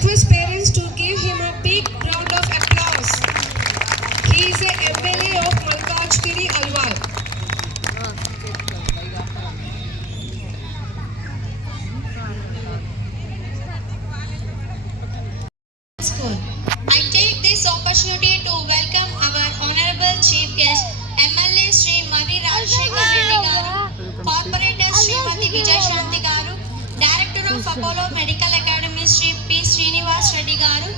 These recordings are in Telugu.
request parents to give him a big round of applause. He is a MLA of Malkajgiri, Alwar. I take this opportunity to welcome our Honorable Chief Guest, MLA Sri Mari Rajshekar Reddy Garu, Corporator Srimati Vijay Shanti Garu, Director of Apollo Medical Academy Sri P. Srinivas Reddy Garu,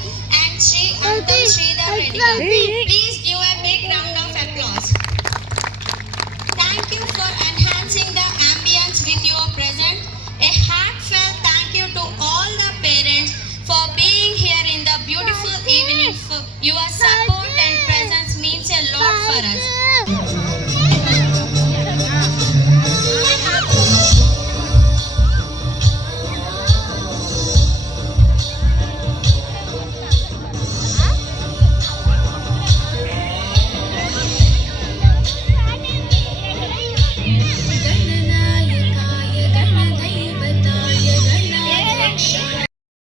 and Sri Antal Sridhar Reddy Garu. Please give a big round of applause. Thank you for enhancing the ambience with your presence. A heartfelt thank you to all the parents for being here in the beautiful evening. Your support and presence means a lot for us.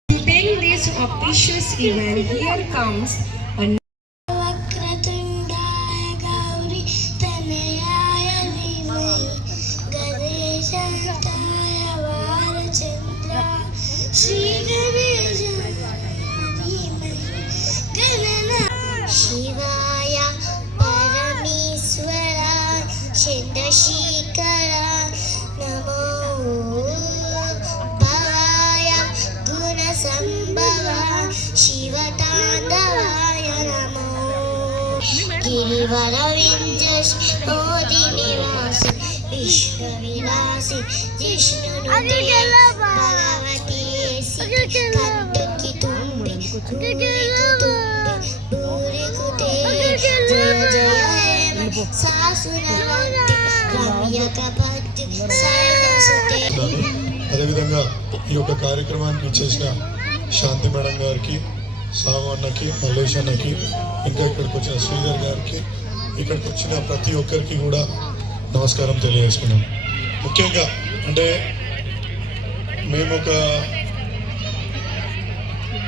To take this auspicious event, here comes a వక్రతుండాయ Gauri తనయాయ ధీమహి గణేశాయ వారచంద్ర శ్రీగణేశాయ ధీమహి శివాయ పరమేశ్వర చంద్రశేఖర నమో భవాయ గుణ సంభవ శివతాండవాయ నమో గిరివర వింజోది నివాసి విశ్వ విలాసి జిష్ణునుతే భగవతి కంటుకి తుంబి ఊరికుతే జయ జయ హేమ సాసురవంతి రమ్య కపతి సైనసుతే. అదేవిధంగా ఈ యొక్క కార్యక్రమానికి ఇచ్చేసిన శాంతి మేడం గారికి, సాము అన్నకి, మల్లేష్ అన్నకి, ఇంకా ఇక్కడికి వచ్చిన శ్రీధర్ గారికి, ఇక్కడికి వచ్చిన ప్రతి ఒక్కరికి కూడా నమస్కారం తెలియజేసుకున్నాం. ముఖ్యంగా అంటే మేము ఒక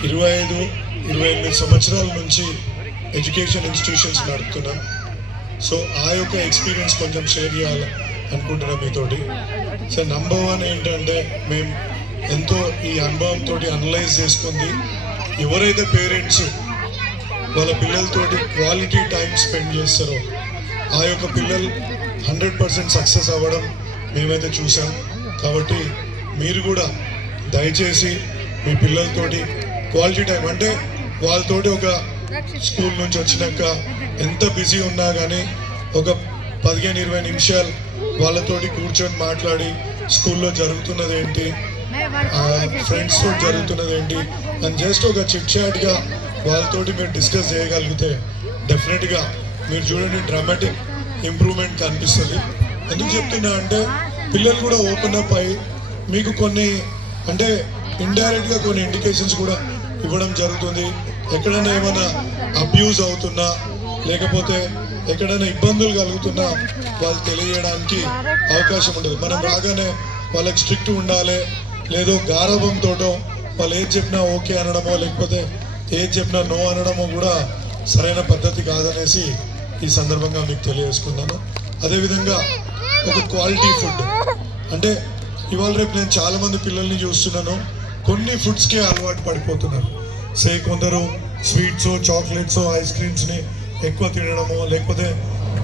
25-28 సంవత్సరాల నుంచి ఎడ్యుకేషన్ ఇన్స్టిట్యూషన్స్ నడుపుతున్నాం. సో ఆ యొక్క ఎక్స్పీరియన్స్ కొంచెం షేర్ చేయాలి అనుకుంటున్నాం మీతోటి. సో నంబర్ 1 ఏంటంటే మేము ఎంతో ఈ అనుభవంతో అనలైజ్ చేసుకుంది, ఎవరైతే పేరెంట్స్ వాళ్ళ పిల్లలతోటి క్వాలిటీ టైం స్పెండ్ చేస్తారో ఆ యొక్క పిల్లలు 100% సక్సెస్ అవ్వడం మేమైతే చూసాం. కాబట్టి మీరు కూడా దయచేసి మీ పిల్లలతోటి క్వాలిటీ టైం అంటే వాళ్ళతోటి ఒక స్కూల్ నుంచి వచ్చినాక ఎంత బిజీ ఉన్నా కానీ ఒక 15-20 నిమిషాలు వాళ్ళతోటి కూర్చొని మాట్లాడి స్కూల్లో జరుగుతున్నది ఏంటి, ఫ్రెండ్స్తో జరుగుతున్నది ఏంటి అని జస్ట్ ఒక చిట్ చాట్గా వాళ్ళతోటి మీరు డిస్కస్ చేయగలిగితే డెఫినెట్గా మీరు చూడండి డ్రామాటిక్ ఇంప్రూవ్మెంట్ కనిపిస్తుంది. ఎందుకు చెప్తున్నా అంటే పిల్లలు కూడా ఓపెన్ అప్ అయ్యి మీకు కొన్ని అంటే ఇండైరెక్ట్గా కొన్ని ఇండికేషన్స్ కూడా ఇవ్వడం జరుగుతుంది. ఎక్కడైనా ఏమైనా అబ్యూజ్ అవుతున్నా లేకపోతే ఎక్కడైనా ఇబ్బందులు కలుగుతున్నా వాళ్ళు తెలియజేయడానికి అవకాశం ఉంటుంది. మనం రాగానే వాళ్ళకి స్ట్రిక్ట్ ఉండాలి, లేదో గారాభంతోటో వాళ్ళు ఏది చెప్పినా ఓకే అనడమో లేకపోతే ఏది చెప్పినా నో అనడమో కూడా సరైన పద్ధతి కాదనేసి ఈ సందర్భంగా మీకు తెలియజేసుకున్నాను. అదేవిధంగా ఒక క్వాలిటీ ఫుడ్ అంటే ఇవాళ రేపు నేను చాలామంది పిల్లల్ని చూస్తున్నాను, కొన్ని ఫుడ్స్కే అలవాటు పడిపోతున్నారు. కొందరు స్వీట్స్, చాక్లెట్స్, ఐస్ క్రీమ్స్ని ఎక్కువ తినడమో లేకపోతే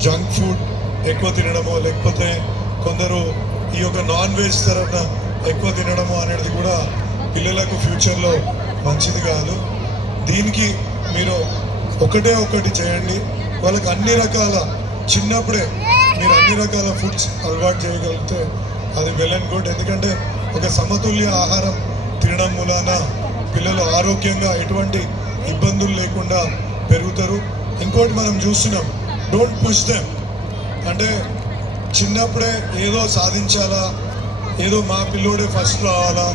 జంక్ ఫుడ్ ఎక్కువ తినడమో లేకపోతే కొందరు ఈ యొక్క నాన్ వెజ్ తరఫున ఎక్కువ తినడమో అనేది కూడా పిల్లలకు ఫ్యూచర్లో మంచిది కాదు. దీనికి మీరు ఒకటి చేయండి, వాళ్ళకి అన్ని రకాల చిన్నప్పుడే మీరు అన్ని రకాల ఫుడ్స్ అలవాటు చేయగలిగితే అది వెల్ అండ్ గుడ్. ఎందుకంటే ఒక సమతుల్య ఆహారం తినడం మూలాన పిల్లలు ఆరోగ్యంగా ఎటువంటి ఇబ్బందులు లేకుండా పెరుగుతారు. ఇంకోటి మనం చూస్తున్నాం, డోంట్ పుష్ దెమ్ అంటే చిన్నప్పుడే ఏదో సాధించాలా, ఏదో మా పిల్లోడే ఫస్ట్ రావాలా,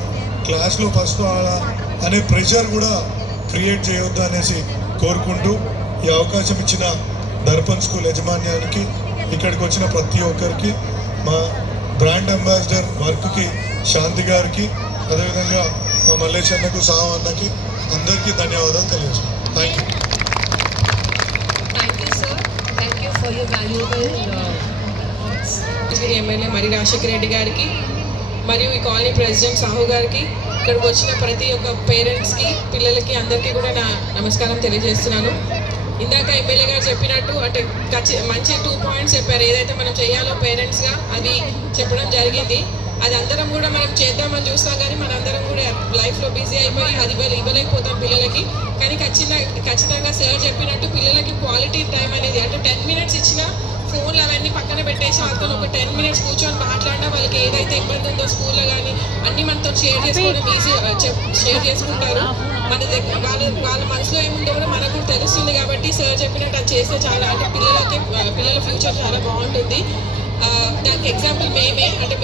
క్లాస్లో ఫస్ట్ రావాలా అనే ప్రెషర్ కూడా క్రియేట్ చేయొద్దు అనేసి కోరుకుంటూ ఈ అవకాశం ఇచ్చిన దర్పణ్ స్కూల్ యాజమాన్యానికి, ఇక్కడికి వచ్చిన ప్రతి ఒక్కరికి, మా బ్రాండ్ అంబాసిడర్ వర్క్కి శాంతి గారికి, అదేవిధంగా మా మల్లేష్ అన్నకు, సాము అన్నకి, అందరికీ ధన్యవాదాలు తెలియజేస్తాను. Thank you. Thank you, sir. Thank you for your valuable MLA మరి రాజశేఖర రెడ్డి గారికి మరియు ఈ కాలనీ ప్రెసిడెంట్ సాహు గారికి, ఇక్కడికి వచ్చిన ప్రతి ఒక్క పేరెంట్స్కి, పిల్లలకి అందరికీ కూడా నా నమస్కారం తెలియజేస్తున్నాను. ఇందాక ఎమ్మెల్యే గారు చెప్పినట్టు అంటే మంచి 2 పాయింట్స్ చెప్పారు. ఏదైతే మనం చేయాలో పేరెంట్స్గా అది చెప్పడం జరిగింది. అది అందరం కూడా మనం చేద్దామని చూస్తాం, కానీ మనందరం కూడా లైఫ్లో బిజీ అయిపోయి అది ఇవ్వలేకపోతాం పిల్లలకి. కానీ ఖచ్చితంగా సార్ చెప్పినట్టు పిల్లలకి క్వాలిటీ టైం అనేది అంటే 10 మినిట్స్ ఇచ్చిన ఫోన్లు అవన్నీ పక్కన పెట్టేసి వాళ్ళతో ఒక 10 మినిట్స్ కూర్చొని మాట్లాడినా వాళ్ళకి ఏదైతే ఇబ్బంది ఉందో స్కూల్లో కానీ అన్నీ మనతో షేర్ చేసుకోవడం ఈజీ షేర్ చేసుకుంటారు. మన దగ్గర వాళ్ళ మనసులో ఏముందో కూడా మనకు తెలుస్తుంది. కాబట్టి సార్ చెప్పినట్టు అది చేస్తే చాలా అంటే పిల్లల ఫ్యూచర్ చాలా బాగుంటుంది. దానికి ఎగ్జాంపుల్ మేమే అంటే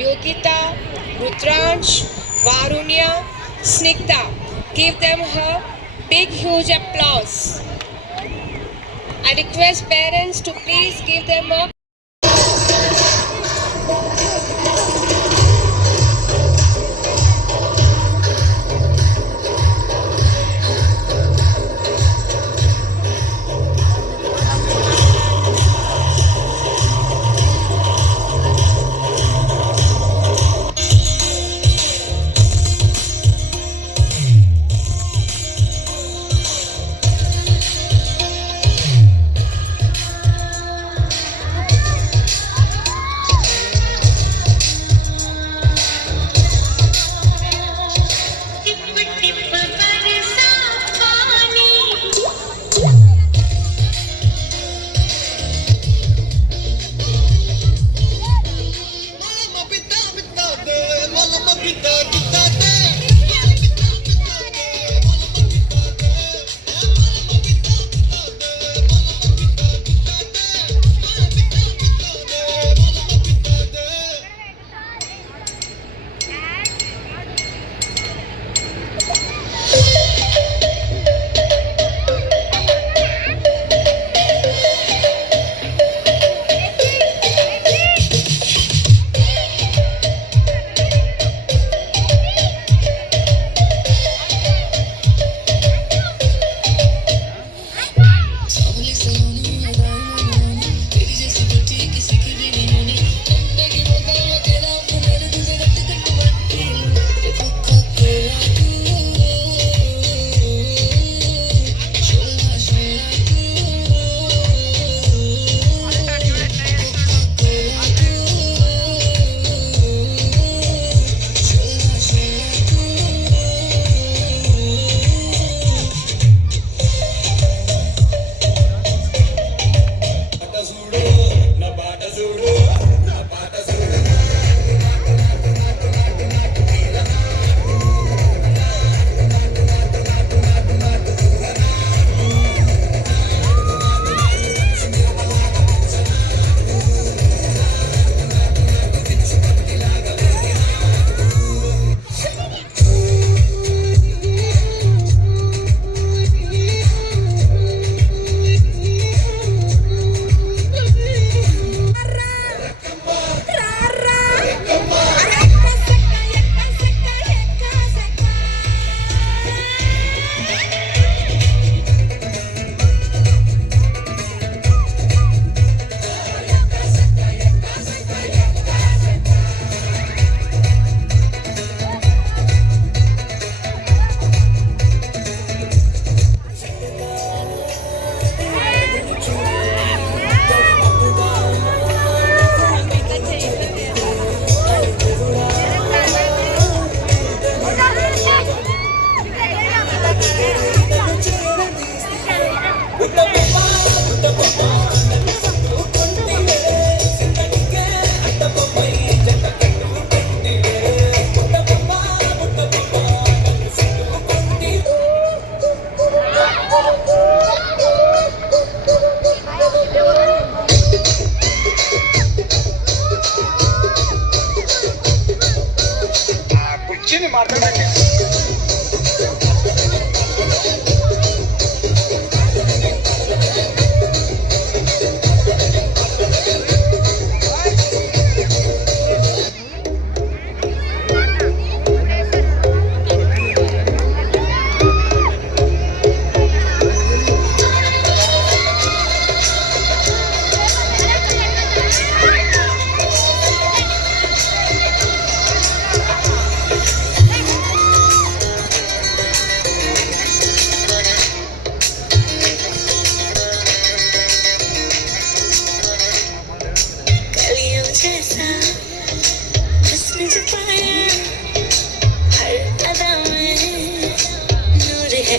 Yogita, Rudransh, Varunya, Snigdha. Give them a big huge applause. I request parents to please give them a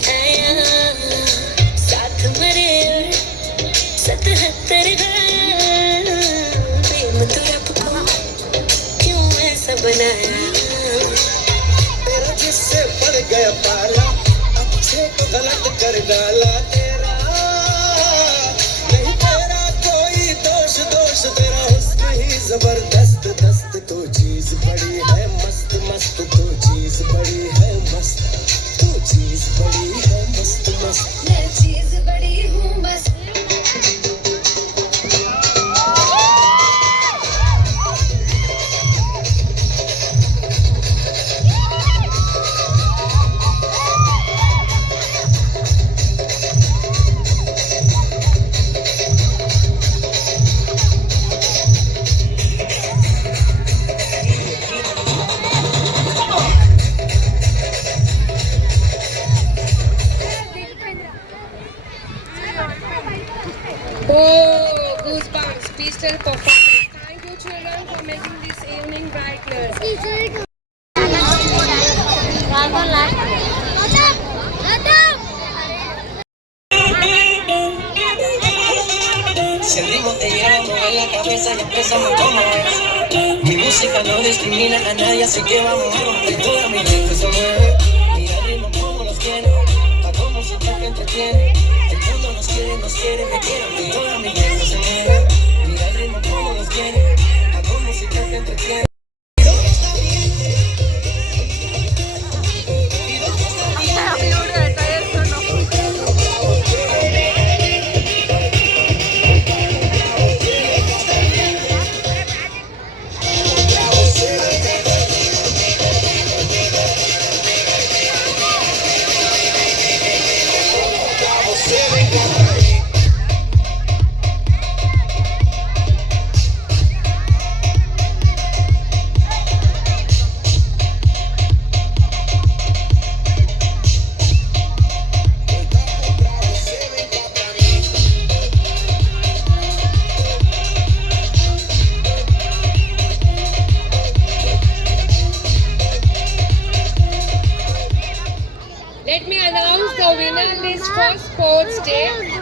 आया साथ मरे 77 प्रेम तो रब को क्यों ऐसा बनाया तेरा जिससे पड़ गया पाला अच्छे को गलत कर डाला तेरा नहीं तेरा कोई दोष तेरा हुस्न ही जबरदस्त दस्त तो चीज बड़ी है मस्त मस्त तो चीज बड़ी है मस्त तो चीज बड़ी है मस्त मस्त मैं चीज बड़ी हूँ मस्त Oh, goosebumps, peaceful performance. Thank you, children, for making this evening brighter. Si el ritmo te lleva a mover la cabeza y empezamos como es. Mi música no discrimina a nadie, así que vamos a romper toda mi gente se mueve. Mira el ritmo como los tiene, hago música que entretiene. El mundo nos quiere, me quieren y toda mi gente se mueve. Mira el ritmo como los tiene, hago música que entretiene. Let me announce the winner list for Sports Day.